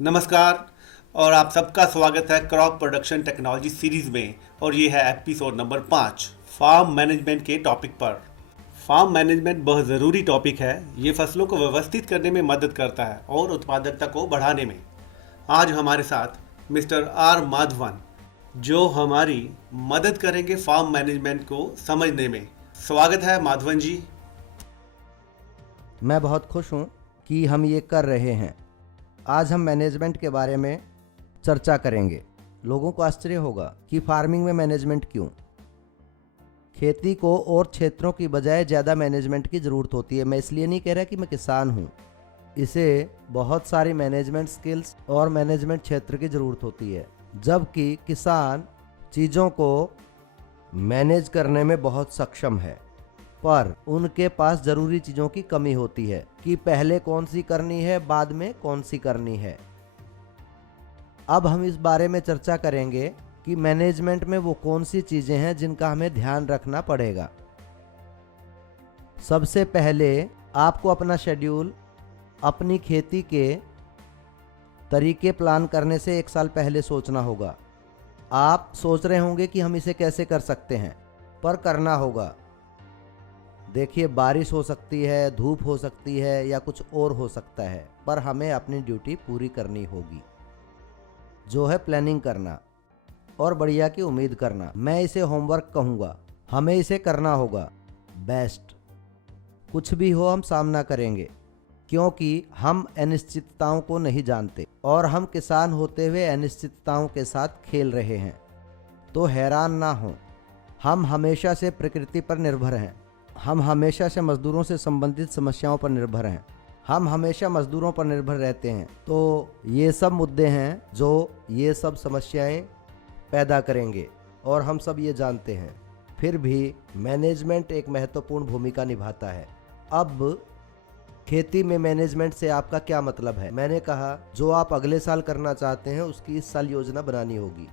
नमस्कार और आप सबका स्वागत है क्रॉप प्रोडक्शन टेक्नोलॉजी सीरीज में। और ये है एपिसोड नंबर 5 फार्म मैनेजमेंट के टॉपिक पर। फार्म मैनेजमेंट बहुत ज़रूरी टॉपिक है। ये फसलों को व्यवस्थित करने में मदद करता है और उत्पादकता को बढ़ाने में। आज हमारे साथ मिस्टर आर माधवन, जो हमारी मदद करेंगे फार्म मैनेजमेंट को समझने में। स्वागत है माधवन जी। मैं बहुत खुश हूँ कि हम ये कर रहे हैं। आज हम मैनेजमेंट के बारे में चर्चा करेंगे। लोगों को आश्चर्य होगा कि फार्मिंग में मैनेजमेंट क्यों। खेती को और क्षेत्रों की बजाय ज़्यादा मैनेजमेंट की ज़रूरत होती है। मैं इसलिए नहीं कह रहा कि मैं किसान हूँ, इसे बहुत सारी मैनेजमेंट स्किल्स और मैनेजमेंट क्षेत्र की ज़रूरत होती है, जबकि किसान चीज़ों को मैनेज करने में बहुत सक्षम है, पर उनके पास जरूरी चीजों की कमी होती है कि पहले कौन सी करनी है, बाद में कौन सी करनी है। अब हम इस बारे में चर्चा करेंगे कि मैनेजमेंट में वो कौन सी चीजें हैं जिनका हमें ध्यान रखना पड़ेगा। सबसे पहले आपको अपना शेड्यूल, अपनी खेती के तरीके प्लान करने से 1 साल पहले सोचना होगा। आप सोच रहे होंगे कि हम इसे कैसे कर सकते हैं, पर करना होगा। देखिए, बारिश हो सकती है, धूप हो सकती है या कुछ और हो सकता है, पर हमें अपनी ड्यूटी पूरी करनी होगी, जो है प्लानिंग करना और बढ़िया की उम्मीद करना। मैं इसे होमवर्क कहूँगा। हमें इसे करना होगा। बेस्ट कुछ भी हो हम सामना करेंगे, क्योंकि हम अनिश्चितताओं को नहीं जानते और हम किसान होते हुए अनिश्चितताओं के साथ खेल रहे हैं। तो हैरान ना हो, हम हमेशा से प्रकृति पर निर्भर हैं। हम हमेशा से मज़दूरों से संबंधित समस्याओं पर निर्भर हैं। हम हमेशा मज़दूरों पर निर्भर रहते हैं। तो ये सब मुद्दे हैं जो ये सब समस्याएं पैदा करेंगे और हम सब ये जानते हैं। फिर भी मैनेजमेंट एक महत्वपूर्ण भूमिका निभाता है। अब खेती में मैनेजमेंट से आपका क्या मतलब है? मैंने कहा, जो आप अगले साल करना चाहते हैं उसकी इस साल योजना बनानी होगी।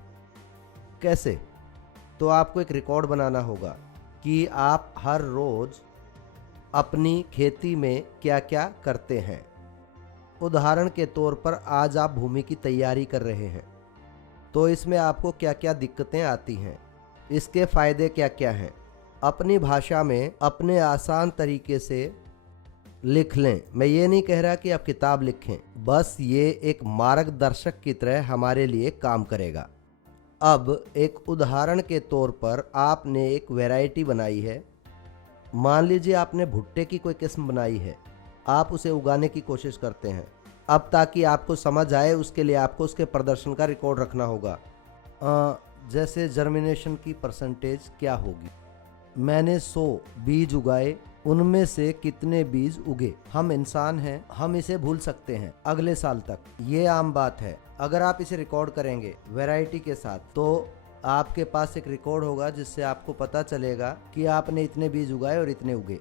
कैसे? तो आपको एक रिकॉर्ड बनाना होगा कि आप हर रोज अपनी खेती में क्या क्या करते हैं। उदाहरण के तौर पर आज आप भूमि की तैयारी कर रहे हैं, तो इसमें आपको क्या क्या दिक्कतें आती हैं, इसके फायदे क्या क्या हैं। अपनी भाषा में अपने आसान तरीके से लिख लें। मैं ये नहीं कह रहा कि आप किताब लिखें, बस ये एक मार्गदर्शक की तरह हमारे लिए काम करेगा। अब एक उदाहरण के तौर पर आपने एक वैरायटी बनाई है। मान लीजिए आपने भुट्टे की कोई किस्म बनाई है। आप उसे उगाने की कोशिश करते हैं। अब ताकि आपको समझ आए, उसके लिए आपको उसके प्रदर्शन का रिकॉर्ड रखना होगा। जैसे जर्मिनेशन की परसेंटेज क्या होगी। मैंने 100 बीज उगाए, उनमें से कितने बीज उगे। हम इंसान हैं, हम इसे भूल सकते हैं अगले साल तक, ये आम बात है। अगर आप इसे रिकॉर्ड करेंगे वैरायटी के साथ, तो आपके पास एक रिकॉर्ड होगा जिससे आपको पता चलेगा कि आपने इतने बीज उगाए और इतने उगे,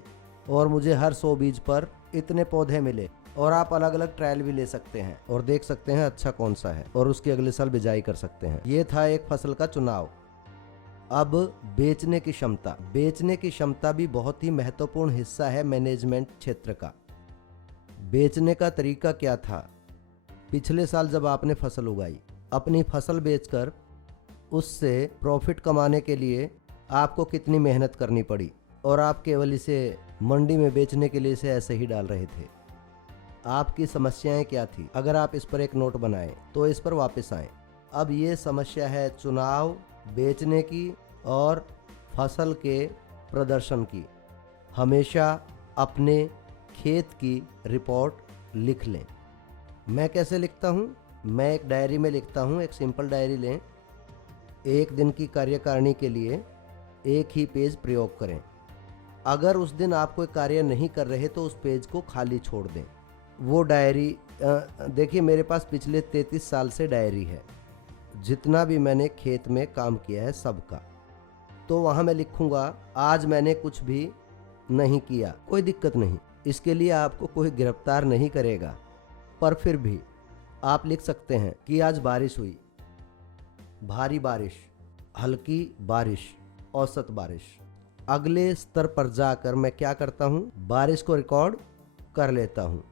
और मुझे हर 100 बीज पर इतने पौधे मिले। और आप अलग अलग ट्रायल भी ले सकते हैं और देख सकते हैं अच्छा कौन सा है, और उसकी अगले साल बिजाई कर सकते हैं। ये था एक फसल का चुनाव। अब बेचने की क्षमता। बेचने की क्षमता भी बहुत ही महत्वपूर्ण हिस्सा है मैनेजमेंट क्षेत्र का। बेचने का तरीका क्या था? पिछले साल जब आपने फसल उगाई, अपनी फसल बेचकर उससे प्रॉफिट कमाने के लिए आपको कितनी मेहनत करनी पड़ी, और आप केवल इसे मंडी में बेचने के लिए इसे ऐसे ही डाल रहे थे। आपकी समस्याएं क्या थी? अगर आप इस पर एक नोट बनाएं तो इस पर वापस आएं। अब ये समस्या है चुनाव, बेचने की और फसल के प्रदर्शन की। हमेशा अपने खेत की रिपोर्ट लिख लें। मैं कैसे लिखता हूँ? मैं एक डायरी में लिखता हूँ। एक सिंपल डायरी लें। एक दिन की कार्यकारिणी के लिए एक ही पेज प्रयोग करें। अगर उस दिन आप कोई कार्य नहीं कर रहे तो उस पेज को खाली छोड़ दें। वो डायरी, देखिए मेरे पास पिछले 33 साल से डायरी है, जितना भी मैंने खेत में काम किया है सबका। तो वहाँ मैं लिखूँगा, आज मैंने कुछ भी नहीं किया। कोई दिक्कत नहीं, इसके लिए आपको कोई गिरफ्तार नहीं करेगा, पर फिर भी आप लिख सकते हैं कि आज बारिश हुई, भारी बारिश, हल्की बारिश, औसत बारिश। अगले स्तर पर जाकर मैं क्या करता हूँ? बारिश को रिकॉर्ड कर लेता हूँ।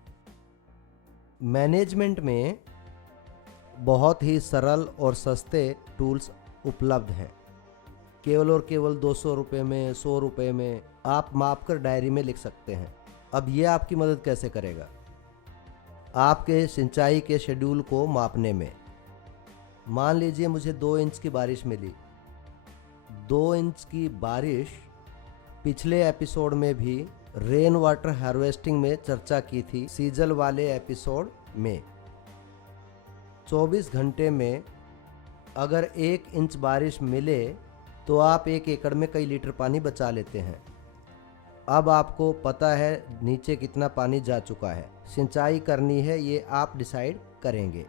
मैनेजमेंट में बहुत ही सरल और सस्ते टूल्स उपलब्ध हैं। केवल और केवल 200 रुपये में, 100 रुपये में आप माप कर डायरी में लिख सकते हैं। अब ये आपकी मदद कैसे करेगा? आपके सिंचाई के शेड्यूल को मापने में। मान लीजिए मुझे 2 इंच की बारिश मिली। 2 इंच की बारिश पिछले एपिसोड में भी रेन वाटर हार्वेस्टिंग में चर्चा की थी, सीजल वाले एपिसोड में। 24 घंटे में अगर 1 इंच बारिश मिले तो आप 1 एकड़ में कई लीटर पानी बचा लेते हैं। अब आपको पता है नीचे कितना पानी जा चुका है, सिंचाई करनी है, ये आप डिसाइड करेंगे।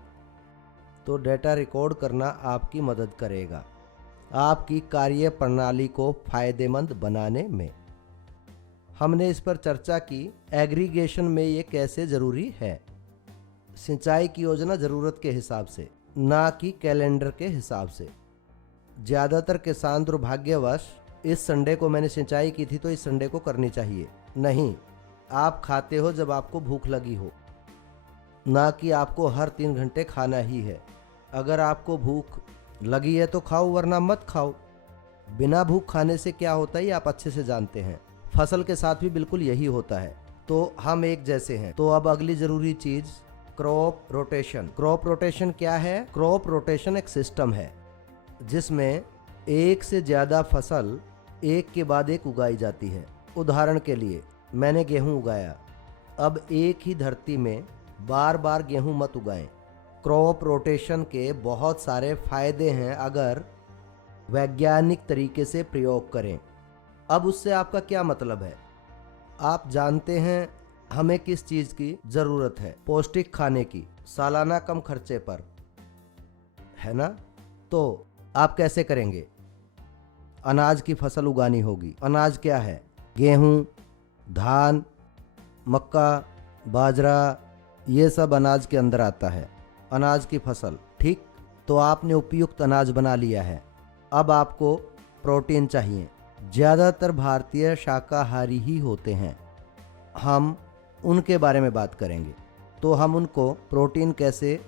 तो डेटा रिकॉर्ड करना आपकी मदद करेगा आपकी कार्य प्रणाली को फायदेमंद बनाने में। हमने इस पर चर्चा की एग्रीगेशन में ये कैसे ज़रूरी है। सिंचाई की योजना ज़रूरत के हिसाब से, ना कि कैलेंडर के हिसाब से। ज़्यादातर किसान दुर्भाग्यवश इस संडे को मैंने सिंचाई की थी तो इस संडे को करनी चाहिए। नहीं, आप खाते हो जब आपको भूख लगी हो, ना कि आपको हर 3 घंटे खाना ही है। अगर आपको भूख लगी है तो खाओ, वरना मत खाओ। बिना भूख खाने से क्या होता है ये आप अच्छे से जानते हैं। फसल के साथ भी बिल्कुल यही होता है। तो हम एक जैसे हैं। तो अब अगली ज़रूरी चीज़ क्रॉप रोटेशन। क्रॉप रोटेशन क्या है? क्रॉप रोटेशन एक सिस्टम है जिसमें एक से ज़्यादा फसल एक के बाद एक उगाई जाती है। उदाहरण के लिए मैंने गेहूं उगाया, अब एक ही धरती में बार बार गेहूं मत उगाएं। क्रॉप रोटेशन के बहुत सारे फायदे हैं अगर वैज्ञानिक तरीके से प्रयोग करें। अब उससे आपका क्या मतलब है? आप जानते हैं हमें किस चीज़ की ज़रूरत है? पौष्टिक खाने की, सालाना कम खर्चे पर, है ना? तो आप कैसे करेंगे? अनाज की फसल उगानी होगी। अनाज क्या है? गेहूँ, धान, मक्का, बाजरा, ये सब अनाज के अंदर आता है। अनाज की फसल, ठीक। तो आपने उपयुक्त अनाज बना लिया है। अब आपको प्रोटीन चाहिए। ज़्यादातर भारतीय शाकाहारी ही होते हैं, हम उनके बारे में बात करेंगे। तो हम उनको प्रोटीन कैसे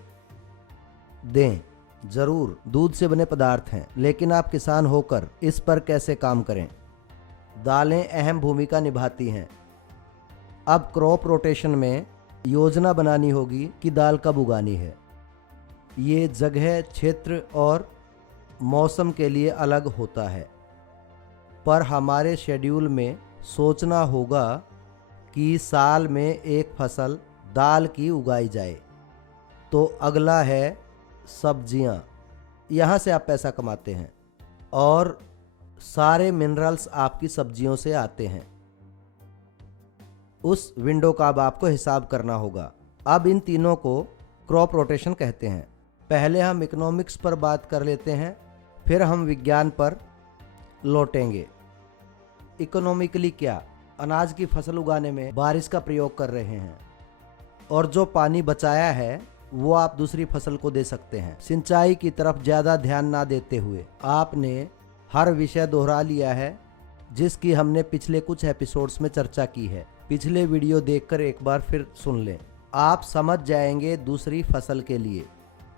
दें? ज़रूर दूध से बने पदार्थ हैं, लेकिन आप किसान होकर इस पर कैसे काम करें? दालें अहम भूमिका निभाती हैं। अब क्रॉप रोटेशन में योजना बनानी होगी कि दाल कब उगानी है। ये जगह, क्षेत्र और मौसम के लिए अलग होता है, पर हमारे शेड्यूल में सोचना होगा कि साल में एक फसल दाल की उगाई जाए। तो अगला है सब्जियां। यहाँ से आप पैसा कमाते हैं और सारे मिनरल्स आपकी सब्जियों से आते हैं। उस विंडो का अब आपको हिसाब करना होगा। अब इन तीनों को क्रॉप रोटेशन कहते हैं। पहले हम इकोनॉमिक्स पर बात कर लेते हैं, फिर हम विज्ञान पर लौटेंगे। इकोनॉमिकली क्या? अनाज की फसल उगाने में बारिश का प्रयोग कर रहे हैं और जो पानी बचाया है वो आप दूसरी फसल को दे सकते हैं। सिंचाई की तरफ ज़्यादा ध्यान ना देते हुए आपने हर विषय दोहरा लिया है जिसकी हमने पिछले कुछ एपिसोड्स में चर्चा की है। पिछले वीडियो देखकर एक बार फिर सुन लें, आप समझ जाएंगे। दूसरी फसल के लिए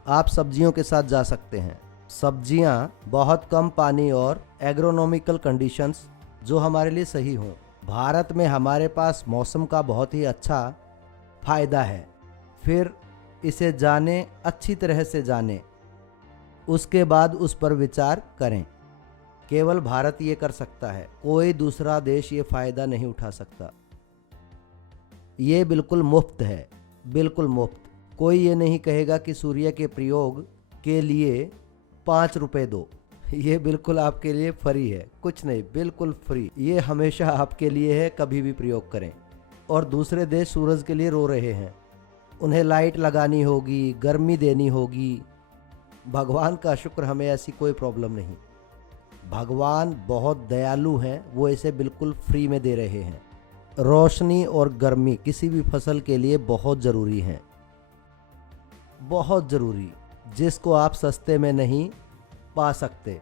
आप सब्जियों के साथ जा सकते हैं। सब्जियां बहुत कम पानी और एग्रोनॉमिकल कंडीशंस जो हमारे लिए सही हों। भारत में हमारे पास मौसम का बहुत ही अच्छा फायदा है। फिर इसे जानें, अच्छी तरह से जानें, उसके बाद उस पर विचार करें। केवल भारत ये कर सकता है, कोई दूसरा देश ये फायदा नहीं उठा सकता। ये बिल्कुल मुफ्त है, बिल्कुल मुफ्त। कोई ये नहीं कहेगा कि सूर्य के प्रयोग के लिए 5 रुपए दो। ये बिल्कुल आपके लिए फ्री है, कुछ नहीं, बिल्कुल फ्री। ये हमेशा आपके लिए है, कभी भी प्रयोग करें। और दूसरे देश सूरज के लिए रो रहे हैं, उन्हें लाइट लगानी होगी, गर्मी देनी होगी। भगवान का शुक्र, हमें ऐसी कोई प्रॉब्लम नहीं। भगवान बहुत दयालु हैं, वो इसे बिल्कुल फ्री में दे रहे हैं। रोशनी और गर्मी किसी भी फसल के लिए बहुत ज़रूरी हैं, बहुत ज़रूरी, जिसको आप सस्ते में नहीं पा सकते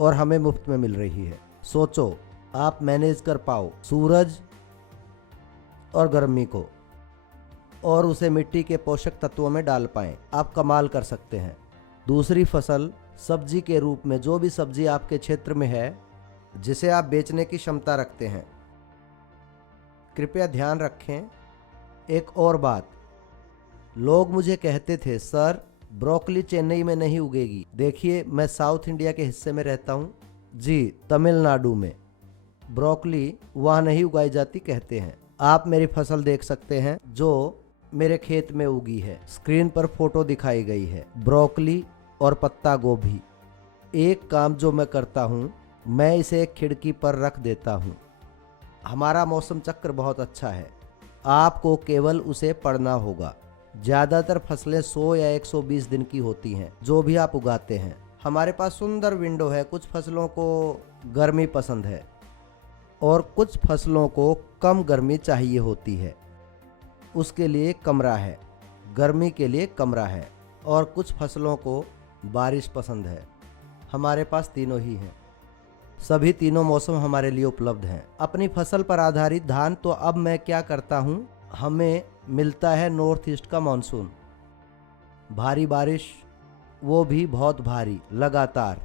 और हमें मुफ्त में मिल रही है। सोचो आप मैनेज कर पाओ सूरज और गर्मी को। और उसे मिट्टी के पोषक तत्वों में डाल पाएं, आप कमाल कर सकते हैं। दूसरी फसल सब्जी के रूप में जो भी सब्जी आपके क्षेत्र में है जिसे आप बेचने की क्षमता रखते हैं। कृपया ध्यान रखें एक और बात, लोग मुझे कहते थे सर ब्रोकली चेन्नई में नहीं उगेगी। देखिए मैं साउथ इंडिया के हिस्से में रहता हूँ जी, तमिलनाडु में ब्रोकली वहाँ नहीं उगाई जाती कहते हैं। आप मेरी फसल देख सकते हैं जो मेरे खेत में उगी है। स्क्रीन पर फोटो दिखाई गई है, ब्रोकली और पत्ता गोभी। एक काम जो मैं करता हूँ, मैं इसे एक खिड़की पर रख देता हूँ। हमारा मौसम चक्र बहुत अच्छा है, आपको केवल उसे पढ़ना होगा। ज़्यादातर फसलें 100 या 120 दिन की होती हैं जो भी आप उगाते हैं। हमारे पास सुंदर विंडो है। कुछ फसलों को गर्मी पसंद है और कुछ फसलों को कम गर्मी चाहिए होती है, उसके लिए कमरा है। गर्मी के लिए कमरा है। और कुछ फसलों को बारिश पसंद है। हमारे पास तीनों ही हैं। सभी तीनों मौसम हमारे लिए उपलब्ध हैं। अपनी फसल पर आधारित धान, तो अब मैं क्या करता हूँ, हमें मिलता है नॉर्थ ईस्ट का मानसून, भारी बारिश, वो भी बहुत भारी लगातार।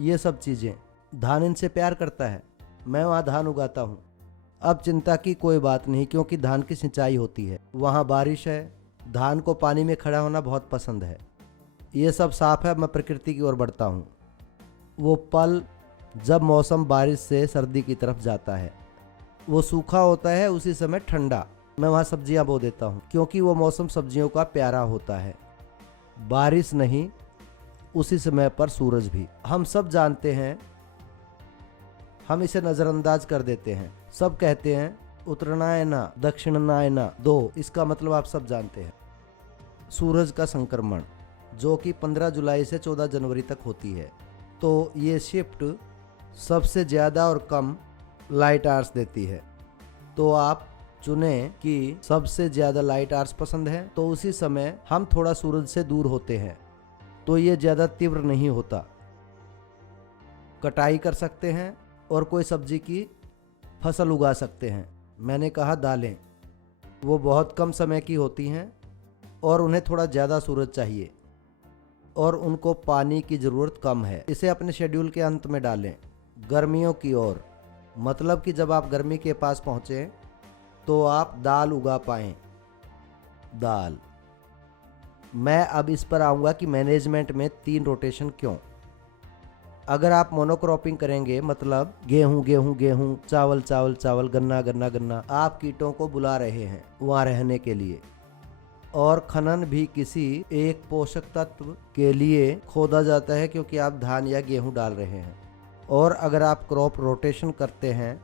ये सब चीज़ें, धान इनसे प्यार करता है। मैं वहाँ धान उगाता हूँ। अब चिंता की कोई बात नहीं क्योंकि धान की सिंचाई होती है, वहाँ बारिश है। धान को पानी में खड़ा होना बहुत पसंद है। ये सब साफ है। मैं प्रकृति की ओर बढ़ता हूँ। वो पल जब मौसम बारिश से सर्दी की तरफ जाता है, वो सूखा होता है, उसी समय ठंडा, मैं वहाँ सब्जियाँ बो देता हूँ क्योंकि वो मौसम सब्जियों का प्यारा होता है। बारिश नहीं, उसी समय पर सूरज भी। हम सब जानते हैं, हम इसे नज़रअंदाज कर देते हैं। सब कहते हैं उत्तरायण दक्षिणायन दो, इसका मतलब आप सब जानते हैं। सूरज का संक्रमण जो कि 15 जुलाई से 14 जनवरी तक होती है, तो ये शिफ्ट सबसे ज़्यादा और कम लाइट आवर्स देती है। तो आप चुने कि सबसे ज़्यादा लाइट आवर्स पसंद है, तो उसी समय हम थोड़ा सूरज से दूर होते हैं, तो ये ज़्यादा तीव्र नहीं होता। कटाई कर सकते हैं और कोई सब्जी की फसल उगा सकते हैं। मैंने कहा दालें, वो बहुत कम समय की होती हैं और उन्हें थोड़ा ज़्यादा सूरज चाहिए और उनको पानी की ज़रूरत कम है। इसे अपने शेड्यूल के अंत में डालें, गर्मियों की ओर, मतलब कि जब आप गर्मी के पास पहुँचें तो आप दाल उगा पाएँ। दाल, मैं अब इस पर आऊँगा कि मैनेजमेंट में 3 रोटेशन क्यों। अगर आप मोनोक्रॉपिंग करेंगे, मतलब गेहूं गेहूं गेहूं, चावल चावल चावल, गन्ना गन्ना गन्ना, आप कीटों को बुला रहे हैं वहाँ रहने के लिए। और खनन भी किसी एक पोषक तत्व के लिए खोदा जाता है क्योंकि आप धान या गेहूं डाल रहे हैं। और अगर आप क्रॉप रोटेशन करते हैं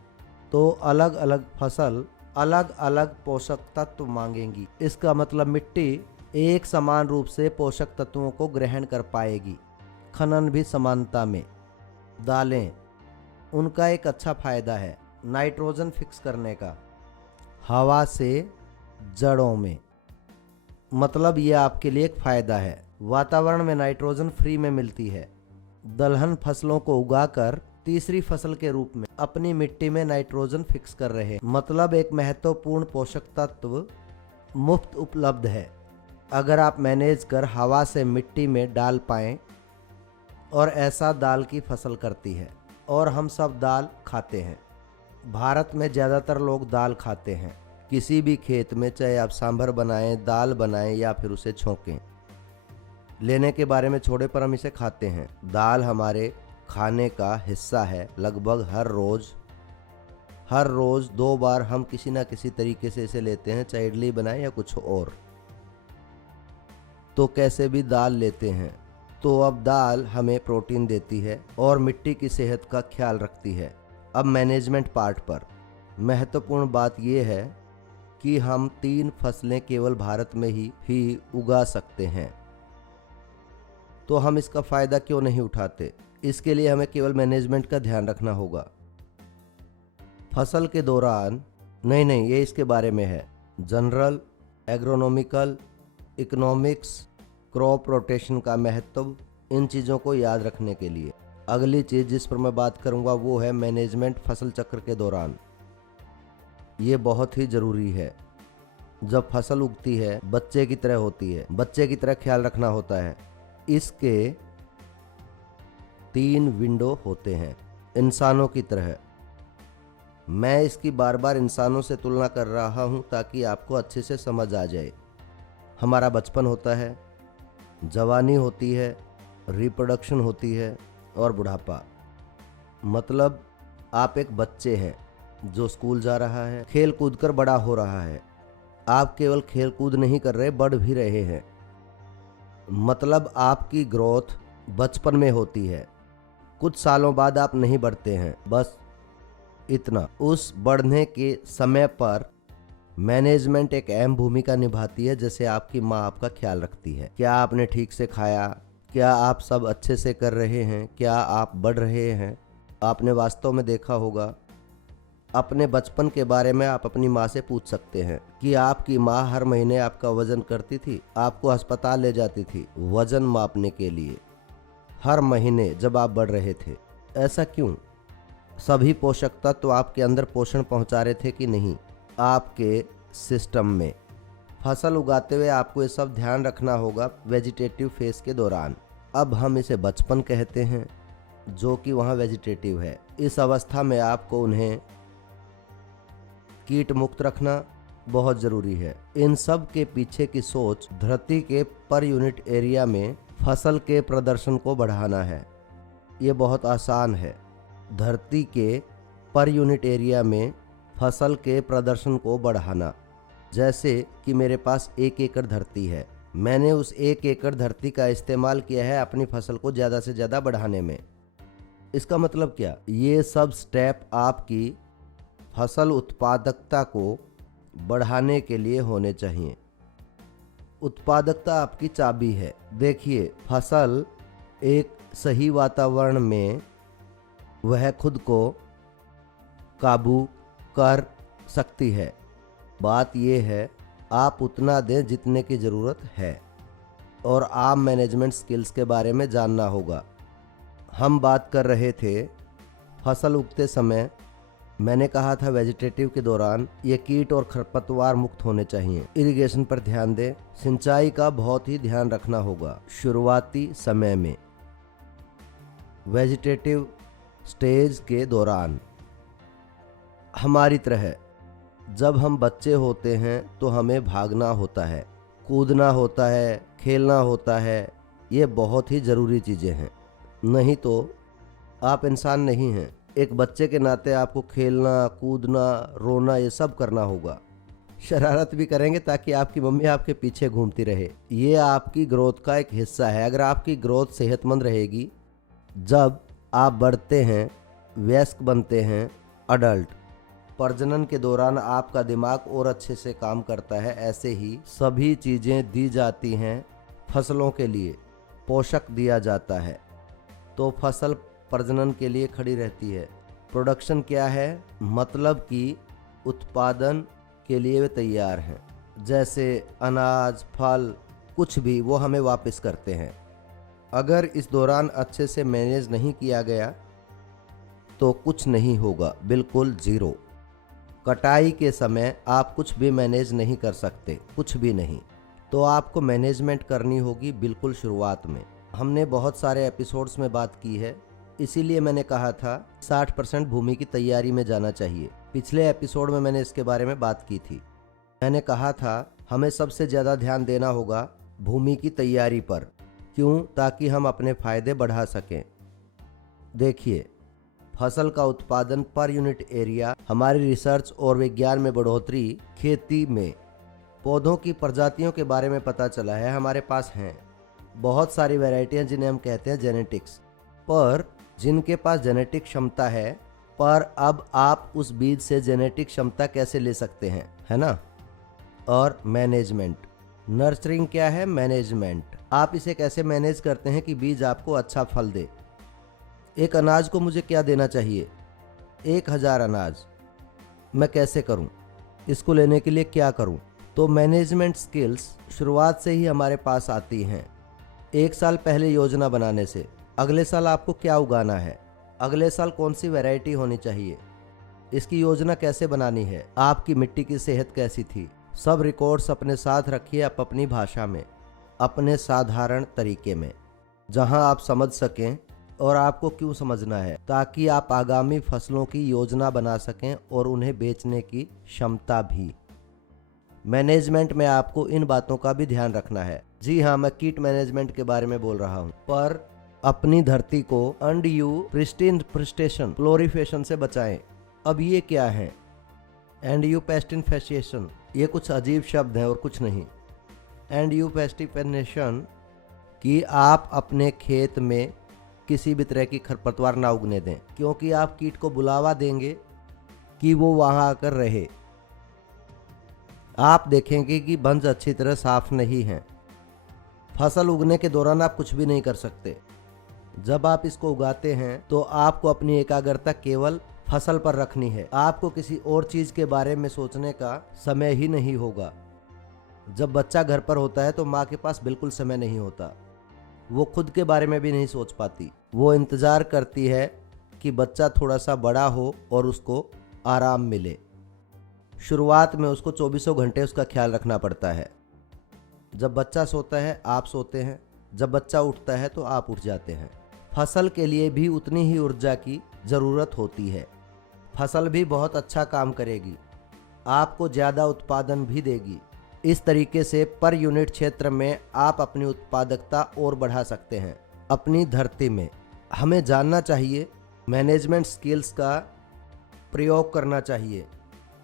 तो अलग अलग फसल अलग अलग पोषक तत्व मांगेंगी। इसका मतलब मिट्टी एक समान रूप से पोषक तत्वों को ग्रहण कर पाएगी। खनन भी समानता में। दालें, उनका एक अच्छा फायदा है नाइट्रोजन फिक्स करने का हवा से जड़ों में, मतलब ये आपके लिए एक फायदा है। वातावरण में नाइट्रोजन फ्री में मिलती है। दलहन फसलों को उगाकर तीसरी फसल के रूप में अपनी मिट्टी में नाइट्रोजन फिक्स कर रहे हैं, मतलब एक महत्वपूर्ण पोषक तत्व मुफ्त उपलब्ध है अगर आप मैनेज कर हवा से मिट्टी में डाल पाएं। और ऐसा दाल की फसल करती है और हम सब दाल खाते हैं। भारत में ज़्यादातर लोग दाल खाते हैं। किसी भी खेत में, चाहे आप सांभर बनाएं, दाल बनाएं या फिर उसे छोंकें, लेने के बारे में छोड़े पर हम इसे खाते हैं। दाल हमारे खाने का हिस्सा है। लगभग हर रोज़ 2 बार हम किसी ना किसी तरीके से इसे लेते हैं, चाहे इडली बनाएं या कुछ और। तो कैसे भी दाल लेते हैं। तो अब दाल हमें प्रोटीन देती है और मिट्टी की सेहत का ख्याल रखती है। अब मैनेजमेंट पार्ट पर महत्वपूर्ण बात यह है कि हम 3 फसलें केवल भारत में ही उगा सकते हैं। तो हम इसका फ़ायदा क्यों नहीं उठाते? इसके लिए हमें केवल मैनेजमेंट का ध्यान रखना होगा। फसल के दौरान नहीं, ये इसके बारे में है। General, agronomical, economics, crop rotation का महत्व, इन चीज़ों को याद रखने के लिए। अगली चीज़ जिस पर मैं बात करूंगा वो है मैनेजमेंट फसल चक्र के दौरान। ये बहुत ही ज़रूरी है। जब फसल उगती है बच्चे की तरह होती है, बच्चे की तरह ख्याल रखना होता है। इसके 3 विंडो होते हैं इंसानों की तरह। मैं इसकी बार बार इंसानों से तुलना कर रहा हूं ताकि आपको अच्छे से समझ आ जाए। हमारा बचपन होता है, जवानी होती है, रिप्रोडक्शन होती है और बुढ़ापा। मतलब आप एक बच्चे हैं जो स्कूल जा रहा है, खेल कूद कर बड़ा हो रहा है। आप केवल खेल कूद नहीं कर रहे, बढ़ भी रहे हैं। मतलब आपकी ग्रोथ बचपन में होती है, कुछ सालों बाद आप नहीं बढ़ते हैं, बस इतना। उस बढ़ने के समय पर मैनेजमेंट एक अहम भूमिका निभाती है। जैसे आपकी माँ आपका ख्याल रखती है, क्या आपने ठीक से खाया, क्या आप सब अच्छे से कर रहे हैं, क्या आप बढ़ रहे हैं। आपने वास्तव में देखा होगा, अपने बचपन के बारे में आप अपनी माँ से पूछ सकते हैं कि आपकी माँ हर महीने आपका वजन करती थी, आपको अस्पताल ले जाती थी वजन मापने के लिए हर महीने जब आप बढ़ रहे थे। ऐसा क्यों? सभी पोषक तत्व आपके अंदर पोषण पहुंचा रहे थे कि नहीं आपके सिस्टम में। फसल उगाते हुए आपको ये सब ध्यान रखना होगा वेजिटेटिव फेज के दौरान। अब हम इसे बचपन कहते हैं, जो कि वहाँ वेजिटेटिव है। इस अवस्था में आपको उन्हें कीट मुक्त रखना बहुत ज़रूरी है। इन सब के पीछे की सोच धरती के पर यूनिट एरिया में फसल के प्रदर्शन को बढ़ाना है। ये बहुत आसान है। धरती के पर यूनिट एरिया में फसल के प्रदर्शन को बढ़ाना। जैसे कि मेरे पास 1 एकड़ धरती है, मैंने उस 1 एकड़ धरती का इस्तेमाल किया है अपनी फसल को ज़्यादा से ज़्यादा बढ़ाने में। इसका मतलब क्या? ये सब स्टेप आपकी फसल उत्पादकता को बढ़ाने के लिए होने चाहिए। उत्पादकता आपकी चाबी है। देखिए, फसल एक सही वातावरण में वह खुद को काबू कर सकती है। बात यह है, आप उतना दें जितने की ज़रूरत है और आप मैनेजमेंट स्किल्स के बारे में जानना होगा। हम बात कर रहे थे फसल उगते समय, मैंने कहा था वेजिटेटिव के दौरान ये कीट और खरपतवार मुक्त होने चाहिए। इरिगेशन पर ध्यान दें, सिंचाई का बहुत ही ध्यान रखना होगा शुरुआती समय में। वेजिटेटिव स्टेज के दौरान हमारी तरह जब हम बच्चे होते हैं तो हमें भागना होता है, कूदना होता है, खेलना होता है। ये बहुत ही ज़रूरी चीज़ें हैं, नहीं तो आप इंसान नहीं हैं। एक बच्चे के नाते आपको खेलना, कूदना, रोना ये सब करना होगा। शरारत भी करेंगे ताकि आपकी मम्मी आपके पीछे घूमती रहे। ये आपकी ग्रोथ का एक हिस्सा है। अगर आपकी ग्रोथ सेहतमंद रहेगी, जब आप बढ़ते हैं, वयस्क बनते हैं, अडल्ट, प्रजनन के दौरान आपका दिमाग और अच्छे से काम करता है। ऐसे ही सभी चीज़ें दी जाती हैं। फसलों के लिए पोषक दिया जाता है तो फसल प्रजनन के लिए खड़ी रहती है। प्रोडक्शन क्या है? मतलब कि उत्पादन के लिए वे तैयार हैं। जैसे अनाज, फल, कुछ भी वो हमें वापस करते हैं। अगर इस दौरान अच्छे से मैनेज नहीं किया गया तो कुछ नहीं होगा, बिल्कुल ज़ीरो। कटाई के समय आप कुछ भी मैनेज नहीं कर सकते, कुछ भी नहीं। तो आपको मैनेजमेंट करनी होगी बिल्कुल शुरुआत में। हमने बहुत सारे एपिसोड्स में बात की है, इसीलिए मैंने कहा था 60% भूमि की तैयारी में जाना चाहिए। पिछले एपिसोड में मैंने इसके बारे में बात की थी। मैंने कहा था हमें सबसे ज़्यादा ध्यान देना होगा भूमि की तैयारी पर। क्यों? ताकि हम अपने फ़ायदे बढ़ा सकें। देखिए, फसल का उत्पादन पर यूनिट एरिया हमारी रिसर्च और विज्ञान में बढ़ोतरी, खेती में पौधों की प्रजातियों के बारे में पता चला है। हमारे पास हैं बहुत सारी वैरायटियाँ जिन्हें हम कहते हैं जेनेटिक्स, पर जिनके पास जेनेटिक क्षमता है, पर अब आप उस बीज से जेनेटिक क्षमता कैसे ले सकते हैं, है ना। और मैनेजमेंट, नर्सरिंग क्या है? मैनेजमेंट। आप इसे कैसे मैनेज करते हैं कि बीज आपको अच्छा फल दे। एक अनाज को मुझे क्या देना चाहिए? 1000 अनाज। मैं कैसे करूं? इसको लेने के लिए क्या करूं? तो मैनेजमेंट स्किल्स शुरुआत से ही हमारे पास आती हैं। 1 साल पहले योजना बनाने से, अगले साल आपको क्या उगाना है, अगले साल कौन सी वैरायटी होनी चाहिए, इसकी योजना कैसे बनानी है, आपकी मिट्टी की सेहत कैसी थी, सब रिकॉर्ड्स अपने साथ रखिए, आप अपनी भाषा में, अपने साधारण तरीके में, जहां आप समझ सकें और आपको क्यों समझना है, ताकि आप आगामी फसलों की योजना बना सकें और उन्हें बेचने की क्षमता भी। मैनेजमेंट में आपको इन बातों का भी ध्यान रखना है। जी हाँ, मैं कीट मैनेजमेंट के बारे में बोल रहा हूँ, पर अपनी धरती को अनड्यू प्रिस्टेशन प्लोरीफेशन से बचाएं। अब ये क्या है? एंड पेस्ट इन्फेस्टेशन, ये कुछ अजीब शब्द हैं और कुछ नहीं। एंड पेस्टिफिकेशन कि आप अपने खेत में किसी भी तरह की खरपतवार ना उगने दें, क्योंकि आप कीट को बुलावा देंगे कि वो वहाँ आकर रहे। आप देखेंगे कि बंज अच्छी तरह साफ नहीं है। फसल उगने के दौरान आप कुछ भी नहीं कर सकते। जब आप इसको उगाते हैं तो आपको अपनी एकाग्रता केवल फसल पर रखनी है। आपको किसी और चीज़ के बारे में सोचने का समय ही नहीं होगा। जब बच्चा घर पर होता है तो माँ के पास बिल्कुल समय नहीं होता। वो खुद के बारे में भी नहीं सोच पाती। वो इंतज़ार करती है कि बच्चा थोड़ा सा बड़ा हो और उसको आराम मिले। शुरुआत में उसको 24 घंटे उसका ख्याल रखना पड़ता है। जब बच्चा सोता है आप सोते हैं, जब बच्चा उठता है तो आप उठ जाते हैं। फसल के लिए भी उतनी ही ऊर्जा की ज़रूरत होती है। फसल भी बहुत अच्छा काम करेगी, आपको ज़्यादा उत्पादन भी देगी। इस तरीके से पर यूनिट क्षेत्र में आप अपनी उत्पादकता और बढ़ा सकते हैं। अपनी धरती में हमें जानना चाहिए, मैनेजमेंट स्किल्स का प्रयोग करना चाहिए।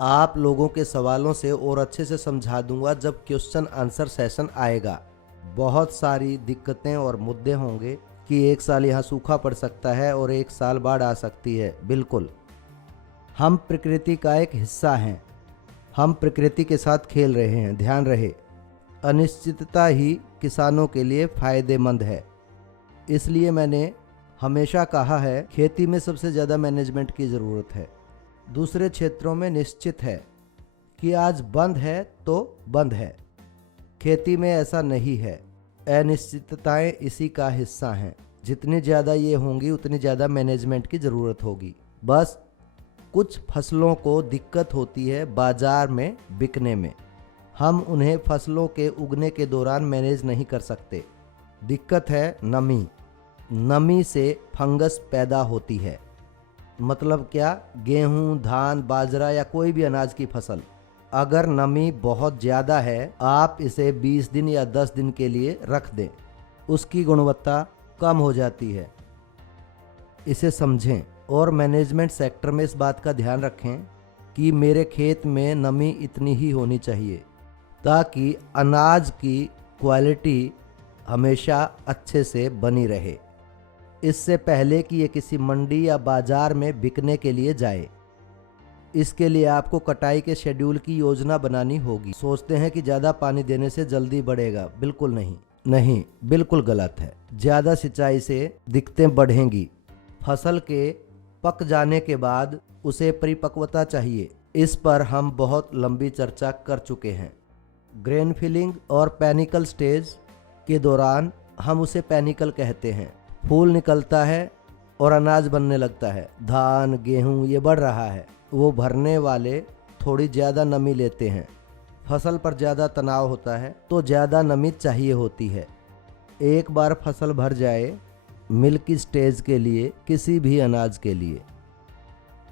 आप लोगों के सवालों से और अच्छे से समझा दूंगा जब क्वेश्चन आंसर सेशन आएगा। बहुत सारी दिक्कतें और मुद्दे होंगे कि एक साल यहाँ सूखा पड़ सकता है और एक साल बाढ़ आ सकती है। बिल्कुल, हम प्रकृति का एक हिस्सा हैं। हम प्रकृति के साथ खेल रहे हैं, ध्यान रहे। अनिश्चितता ही किसानों के लिए फायदेमंद है। इसलिए मैंने हमेशा कहा है, खेती में सबसे ज़्यादा मैनेजमेंट की ज़रूरत है। दूसरे क्षेत्रों में निश्चित है कि आज बंद है तो बंद है। खेती में ऐसा नहीं है। अनिश्चितताएं इसी का हिस्सा हैं। जितनी ज़्यादा ये होंगी उतनी ज़्यादा मैनेजमेंट की ज़रूरत होगी। बस कुछ फसलों को दिक्कत होती है बाज़ार में बिकने में। हम उन्हें फसलों के उगने के दौरान मैनेज नहीं कर सकते। दिक्कत है नमी। नमी से फंगस पैदा होती है। मतलब क्या? गेहूं, धान, बाजरा या कोई भी अनाज की फसल, अगर नमी बहुत ज़्यादा है, आप इसे 20 दिन या 10 दिन के लिए रख दें, उसकी गुणवत्ता कम हो जाती है। इसे समझें और मैनेजमेंट सेक्टर में इस बात का ध्यान रखें कि मेरे खेत में नमी इतनी ही होनी चाहिए ताकि अनाज की क्वालिटी हमेशा अच्छे से बनी रहे, इससे पहले कि ये किसी मंडी या बाजार में बिकने के लिए जाए। इसके लिए आपको कटाई के शेड्यूल की योजना बनानी होगी। सोचते हैं कि ज़्यादा पानी देने से जल्दी बढ़ेगा, बिल्कुल नहीं, नहीं, बिल्कुल गलत है। ज़्यादा सिंचाई से दिक्कतें बढ़ेंगी। फसल के पक जाने के बाद उसे परिपक्वता चाहिए। इस पर हम बहुत लंबी चर्चा कर चुके हैं। ग्रेन फिलिंग और पैनिकल स्टेज के दौरान हम उसे पैनिकल कहते हैं। फूल निकलता है और अनाज बनने लगता है। धान, गेहूं ये बढ़ रहा है। वो भरने वाले थोड़ी ज़्यादा नमी लेते हैं। फसल पर ज़्यादा तनाव होता है तो ज़्यादा नमी चाहिए होती है। एक बार फसल भर जाए, मिल्की स्टेज के लिए, किसी भी अनाज के लिए,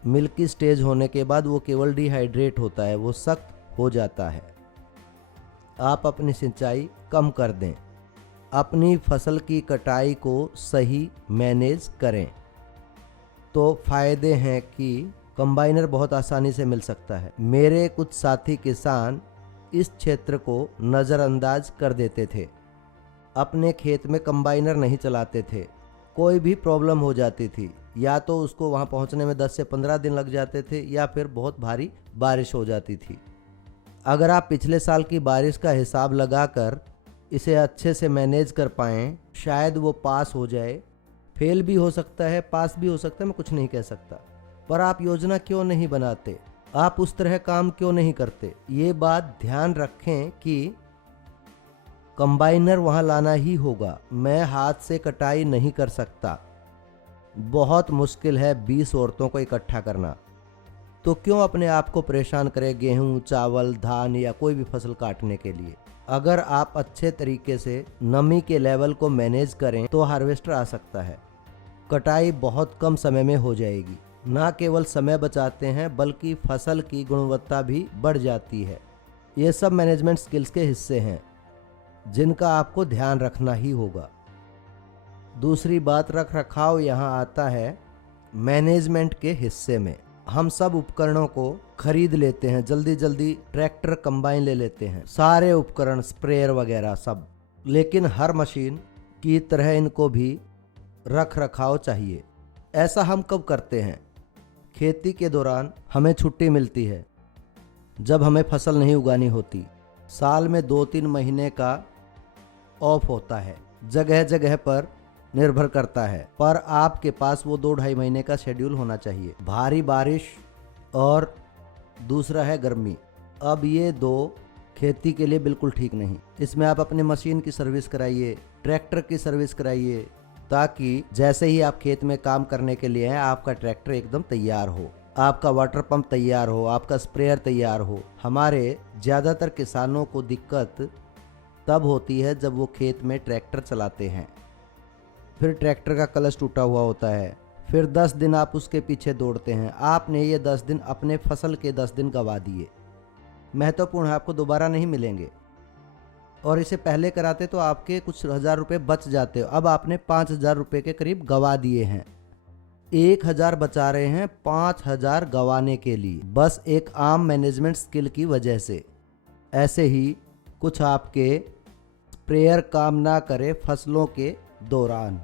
मिल्की स्टेज होने के बाद वो केवल डिहाइड्रेट होता है, वो सख्त हो जाता है। आप अपनी सिंचाई कम कर दें। अपनी फसल की कटाई को सही मैनेज करें तो फ़ायदे हैं कि कंबाइनर बहुत आसानी से मिल सकता है। मेरे कुछ साथी किसान इस क्षेत्र को नज़रअंदाज कर देते थे। अपने खेत में कंबाइनर नहीं चलाते थे। कोई भी प्रॉब्लम हो जाती थी, या तो उसको वहाँ पहुँचने में 10 से 15 दिन लग जाते थे या फिर बहुत भारी बारिश हो जाती थी। अगर आप पिछले साल की बारिश का हिसाब लगाकर इसे अच्छे से मैनेज कर पाएँ, शायद वो पास हो जाए। फेल भी हो सकता है, पास भी हो सकता है, मैं कुछ नहीं कह सकता। पर आप योजना क्यों नहीं बनाते? आप उस तरह काम क्यों नहीं करते? ये बात ध्यान रखें कि कंबाइनर वहाँ लाना ही होगा। मैं हाथ से कटाई नहीं कर सकता। बहुत मुश्किल है 20 औरतों को इकट्ठा करना। तो क्यों अपने आप को परेशान करें गेहूं, चावल, धान या कोई भी फसल काटने के लिए। अगर आप अच्छे तरीके से नमी के लेवल को मैनेज करें तो हार्वेस्टर आ सकता है। कटाई बहुत कम समय में हो जाएगी। ना केवल समय बचाते हैं बल्कि फसल की गुणवत्ता भी बढ़ जाती है। ये सब मैनेजमेंट स्किल्स के हिस्से हैं जिनका आपको ध्यान रखना ही होगा। दूसरी बात, रख रखाव यहाँ आता है मैनेजमेंट के हिस्से में। हम सब उपकरणों को खरीद लेते हैं, जल्दी जल्दी ट्रैक्टर, कंबाइन ले लेते हैं, सारे उपकरण, स्प्रेयर वगैरह सब। लेकिन हर मशीन की तरह इनको भी रख रखाव चाहिए। ऐसा हम कब करते हैं? खेती के दौरान हमें छुट्टी मिलती है जब हमें फसल नहीं उगानी होती। साल में 2-3 महीने का ऑफ होता है, जगह जगह पर निर्भर करता है, पर आपके पास वो 2-2.5 महीने का शेड्यूल होना चाहिए। भारी बारिश और दूसरा है गर्मी। अब ये दो खेती के लिए बिल्कुल ठीक नहीं। इसमें आप अपने मशीन की सर्विस कराइए, ट्रैक्टर की सर्विस कराइए, ताकि जैसे ही आप खेत में काम करने के लिए आए आपका ट्रैक्टर एकदम तैयार हो, आपका वाटर पंप तैयार हो, आपका स्प्रेयर तैयार हो। हमारे ज़्यादातर किसानों को दिक्कत तब होती है जब वो खेत में ट्रैक्टर चलाते हैं, फिर ट्रैक्टर का कलच टूटा हुआ होता है, फिर 10 दिन आप उसके पीछे दौड़ते हैं। आपने ये 10 दिन अपने फसल के 10 दिन गंवा दिए, महत्वपूर्ण है, आपको दोबारा नहीं मिलेंगे। और इसे पहले कराते तो आपके कुछ हज़ार रुपये बच जाते हो, अब आपने 5,000 रुपये के करीब गंवा दिए हैं। 1,000 बचा रहे हैं 5,000 गंवाने के लिए, बस एक आम मैनेजमेंट स्किल की वजह से। ऐसे ही कुछ आपके स्प्रेयर काम ना करे फसलों के दौरान।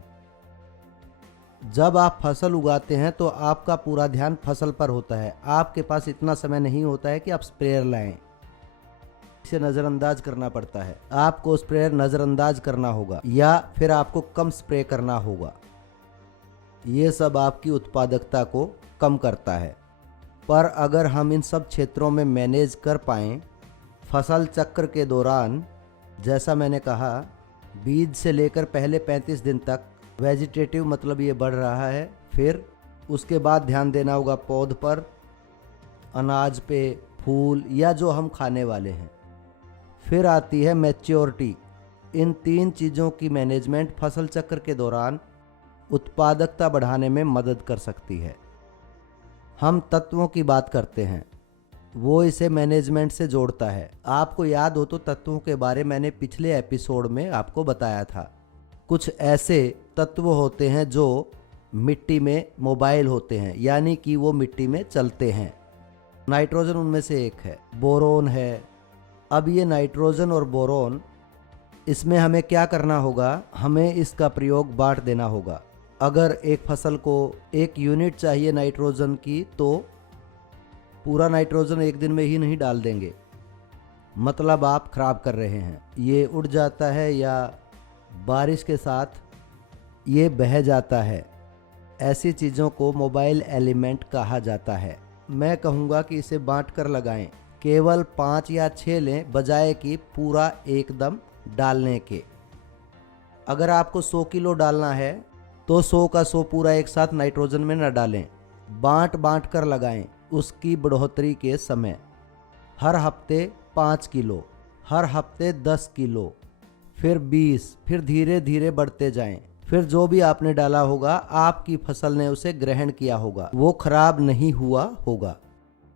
जब आप फसल उगाते हैं तो आपका पूरा ध्यान फसल पर होता है, आपके पास इतना समय नहीं होता है कि आप स्प्रेयर लाएं। इसे नज़रअंदाज करना पड़ता है। आपको स्प्रेयर नज़रअंदाज करना होगा या फिर आपको कम स्प्रे करना होगा। ये सब आपकी उत्पादकता को कम करता है। पर अगर हम इन सब क्षेत्रों में मैनेज कर पाएं, फसल चक्र के दौरान, जैसा मैंने कहा, बीज से लेकर पहले 35 दिन तक वेजिटेटिव मतलब ये बढ़ रहा है, फिर उसके बाद ध्यान देना होगा पौध पर, अनाज पे, फूल या जो हम खाने वाले हैं। फिर आती है मैच्योरिटी। इन 3 चीज़ों की मैनेजमेंट फसल चक्र के दौरान उत्पादकता बढ़ाने में मदद कर सकती है। हम तत्वों की बात करते हैं, वो इसे मैनेजमेंट से जोड़ता है। आपको याद हो तो तत्वों के बारे मैंने पिछले एपिसोड में आपको बताया था। कुछ ऐसे तत्व होते हैं जो मिट्टी में मोबाइल होते हैं, यानी कि वो मिट्टी में चलते हैं। नाइट्रोजन उनमें से एक है, बोरोन है। अब ये नाइट्रोजन और बोरोन, इसमें हमें क्या करना होगा? हमें इसका प्रयोग बांट देना होगा। अगर एक फसल को 1 यूनिट चाहिए नाइट्रोजन की तो पूरा नाइट्रोजन एक दिन में ही नहीं डाल देंगे, मतलब आप खराब कर रहे हैं। ये उड़ जाता है या बारिश के साथ ये बह जाता है। ऐसी चीज़ों को मोबाइल एलिमेंट कहा जाता है। मैं कहूँगा कि इसे बांट कर लगाएं, केवल 5 या 6 लें बजाय कि पूरा एकदम डालने के। अगर आपको 100 किलो डालना है तो 100 का 100 पूरा एक साथ नाइट्रोजन में न डालें, बांट बांट कर लगाएं। उसकी बढ़ोतरी के समय हर हफ्ते 5 किलो, हर हफ्ते 10 किलो, फिर 20, फिर धीरे धीरे बढ़ते जाएं। फिर जो भी आपने डाला होगा आपकी फसल ने उसे ग्रहण किया होगा, वो खराब नहीं हुआ होगा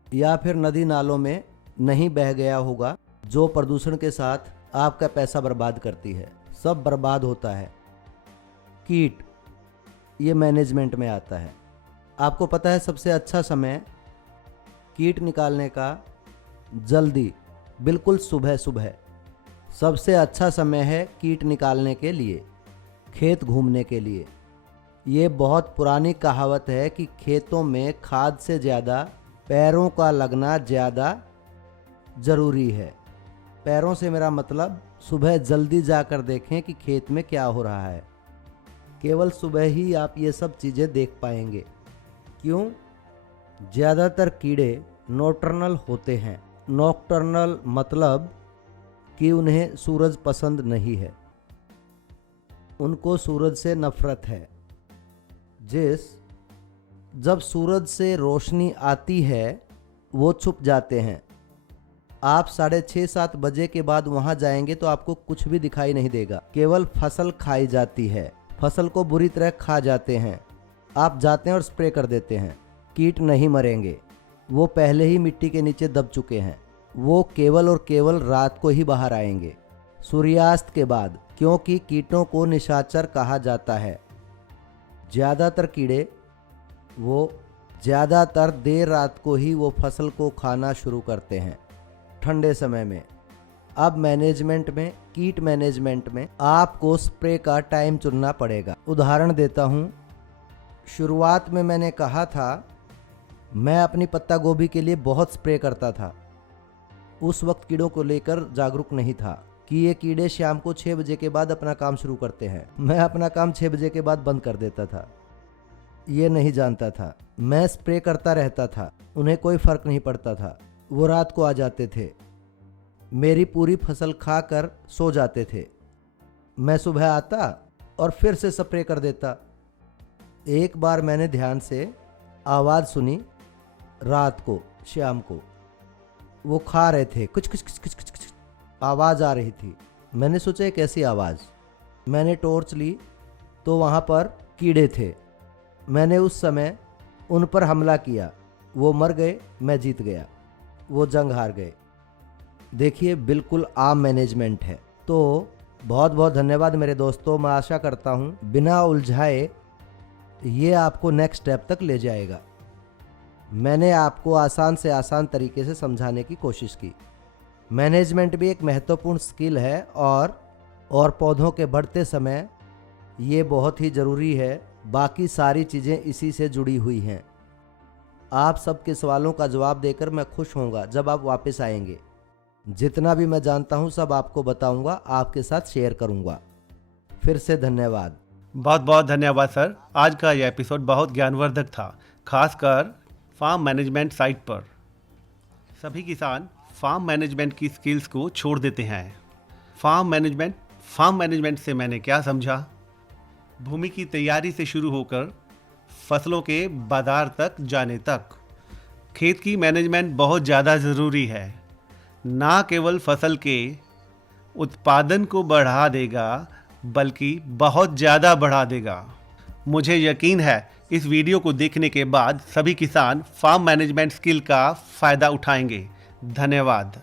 या फिर नदी नालों में नहीं बह गया होगा, जो प्रदूषण के साथ आपका पैसा बर्बाद करती है। सब बर्बाद होता है। कीट, ये मैनेजमेंट में आता है। आपको पता है सबसे अच्छा समय कीट निकालने का जल्दी, बिल्कुल सुबह सुबह सबसे अच्छा समय है कीट निकालने के लिए, खेत घूमने के लिए। ये बहुत पुरानी कहावत है कि खेतों में खाद से ज़्यादा पैरों का लगना ज़्यादा ज़रूरी है। पैरों से मेरा मतलब सुबह जल्दी जाकर देखें कि खेत में क्या हो रहा है। केवल सुबह ही आप ये सब चीज़ें देख पाएंगे। क्यों? ज़्यादातर कीड़े नॉकटर्नल होते हैं। नॉकटर्नल मतलब कि उन्हें सूरज पसंद नहीं है, उनको सूरज से नफरत है। जब सूरज से रोशनी आती है वो छुप जाते हैं। आप 6:30-7 बजे के बाद वहां जाएंगे तो आपको कुछ भी दिखाई नहीं देगा, केवल फसल खाई जाती है। फसल को बुरी तरह खा जाते हैं। आप जाते हैं और स्प्रे कर देते हैं, कीट नहीं मरेंगे, वो पहले ही मिट्टी के नीचे दब चुके हैं। वो केवल और केवल रात को ही बाहर आएंगे, सूर्यास्त के बाद, क्योंकि कीटों को निशाचर कहा जाता है। ज़्यादातर कीड़े वो ज़्यादातर देर रात को ही वो फसल को खाना शुरू करते हैं, ठंडे समय में। अब मैनेजमेंट में, कीट मैनेजमेंट में आपको स्प्रे का टाइम चुनना पड़ेगा। उदाहरण देता हूँ, शुरुआत में मैंने कहा था मैं अपनी पत्ता गोभी के लिए बहुत स्प्रे करता था। उस वक्त कीड़ों को लेकर जागरूक नहीं था कि ये कीड़े शाम को 6 बजे के बाद अपना काम शुरू करते हैं। मैं अपना काम 6 बजे के बाद बंद कर देता था, ये नहीं जानता था। मैं स्प्रे करता रहता था, उन्हें कोई फर्क नहीं पड़ता था। वो रात को आ जाते थे, मेरी पूरी फसल खा कर सो जाते थे। मैं सुबह आता और फिर से स्प्रे कर देता। एक बार मैंने ध्यान से आवाज़ सुनी, रात को, शाम को वो खा रहे थे, कुछ कुछ कुछ कुछ कुछ कुछ आवाज़ आ रही थी। मैंने सोचा एक ऐसी आवाज़। मैंने टॉर्च ली तो वहाँ पर कीड़े थे। मैंने उस समय उन पर हमला किया, वो मर गए, मैं जीत गया, वो जंग हार गए। देखिए, बिल्कुल आम मैनेजमेंट है। तो बहुत बहुत धन्यवाद मेरे दोस्तों। मैं आशा करता हूँ बिना उलझाए ये आपको नेक्स्ट स्टेप तक ले जाएगा। मैंने आपको आसान से आसान तरीके से समझाने की कोशिश की। मैनेजमेंट भी एक महत्वपूर्ण स्किल है और पौधों के बढ़ते समय ये बहुत ही ज़रूरी है। बाकी सारी चीज़ें इसी से जुड़ी हुई हैं। आप सबके सवालों का जवाब देकर मैं खुश होऊंगा जब आप वापस आएंगे। जितना भी मैं जानता हूँ सब आपको बताऊंगा, आपके साथ शेयर करूंगा। फिर से धन्यवाद। बहुत बहुत धन्यवाद सर। आज का यह एपिसोड बहुत ज्ञानवर्धक था, खासकर फार्म मैनेजमेंट साइट पर। सभी किसान फार्म मैनेजमेंट की स्किल्स को छोड़ देते हैं। फार्म मैनेजमेंट से मैंने क्या समझा? भूमि की तैयारी से शुरू होकर फसलों के बाजार तक जाने तक खेत की मैनेजमेंट बहुत ज़्यादा ज़रूरी है। ना केवल फसल के उत्पादन को बढ़ा देगा बल्कि बहुत ज़्यादा बढ़ा देगा। मुझे यकीन है इस वीडियो को देखने के बाद सभी किसान फार्म मैनेजमेंट स्किल का फ़ायदा उठाएंगे। धन्यवाद।